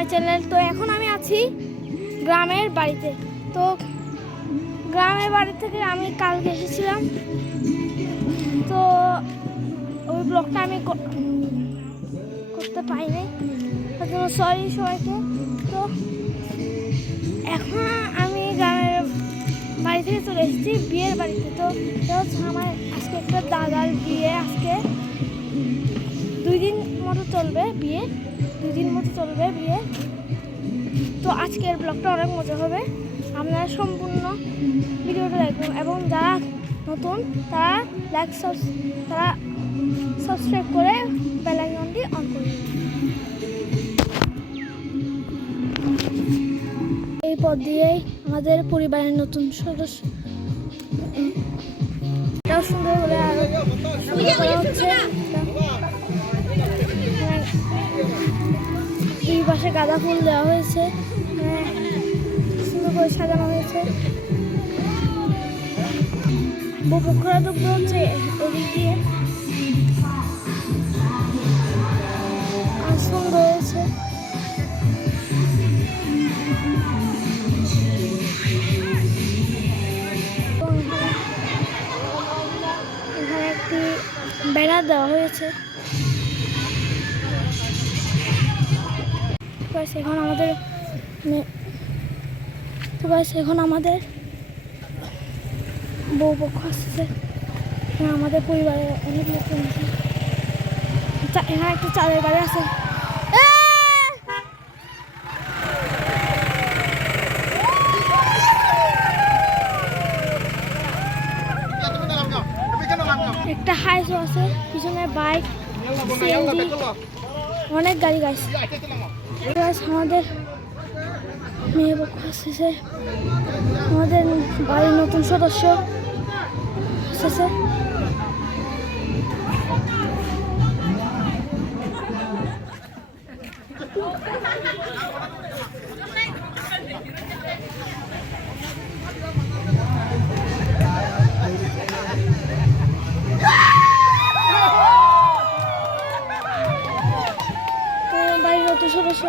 My channel. তো এখন আমি আছি গ্রামের বাড়িতে। তো গ্রামের বাড়ি থেকে আমি কালকে এসেছিলাম, তো ওই ব্লগটা আমি করতে পারিনি, তার জন্য সরি সবাইকে। তো এখন আমি গ্রামের বাড়ি থেকে চলে এসেছি বিয়ের বাড়িতে। তো আমার আজকে একটা দাদার বিয়ে, আজকে 2 দিন মতো চলবে বিয়ে, 2 দিন মতো চলবে বিয়ে। তো আজকের ব্লগটা অনেক মজা হবে, আপনারা সম্পূর্ণ ভিডিওটা দেখবেন এবং যারা নতুন তারা তারা সাবস্ক্রাইব করে বেল আইকনটি অন করবেন। এই পথ দিয়েই আমাদের পরিবারের নতুন সদস্য সুন্দর করে আরো হচ্ছে। এই পাশে গাঁদা ফুল দেওয়া হয়েছে, সুন্দর করে সাজানো হয়েছে। বপুখরা দুগ্ধ হচ্ছে ওদিক দিয়ে, আর সুন্দর হয়েছে। এখানে একটি ব্যানার দেওয়া হয়েছে। এখন আমাদের বউ পক্ষ আসছে, আমাদের পরিবারে অনেক লোকজন আছে। এখানে একটা চালের গাড়ি আছে। একটা হাইসও আছে, পিছনে বাইক, সিএনজি, অনেক গাড়ি গাইছে। আমাদের মেয়ে পক্ষ আসছে, আমাদের বাড়ির নতুন সদস্য আসছে। বাড়ির নতুন সদস্য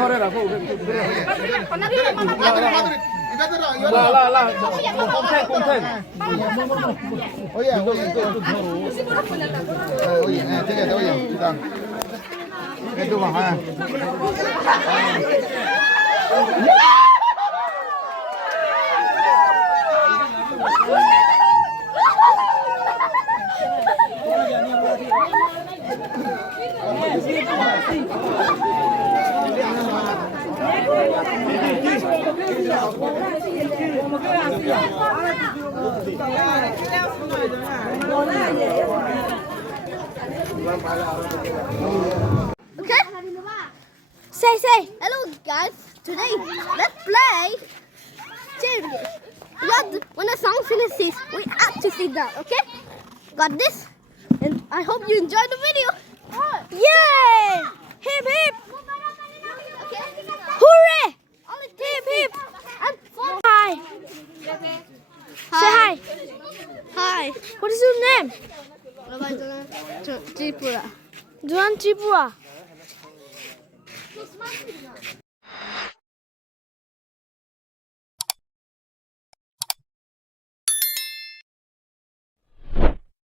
ধরে রাখো। Okay? Say. Hello guys. Today let's play cheerleading. When the song finishes, we have to sit down. Okay? Got this? And I hope you enjoyed the video. Yay! Hip hip! Hooray! Hip hip! Hi. Say hi. Hi. What is your name? Tripura. Duan Tripura.